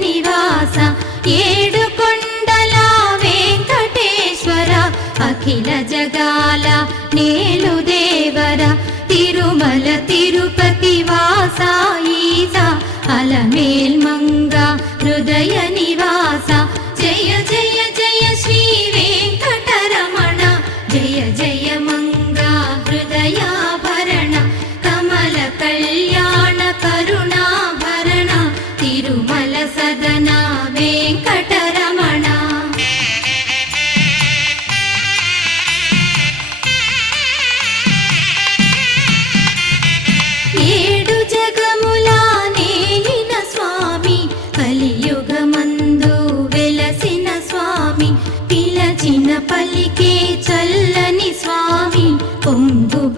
నివాస ఏడు కొండల వెంకటేశ్వర అఖిల జగాల నేలు దేవర తిరుమల తిరుపతి వాస ఈస అలమేల్ మంగ హృదయ నివాస జయ జయ జయ శ్రీ వెంకటరమణ జయ జయ మంగ హృదయాభరణ కమల కళ్యాణ కరుణాభరణ తిరుమల సదన వెంకటరమణ ఏడు జగముల నేలిన స్వామి కలియుగమందు వెలసిన స్వామి పిలచిన పలికే చల్ల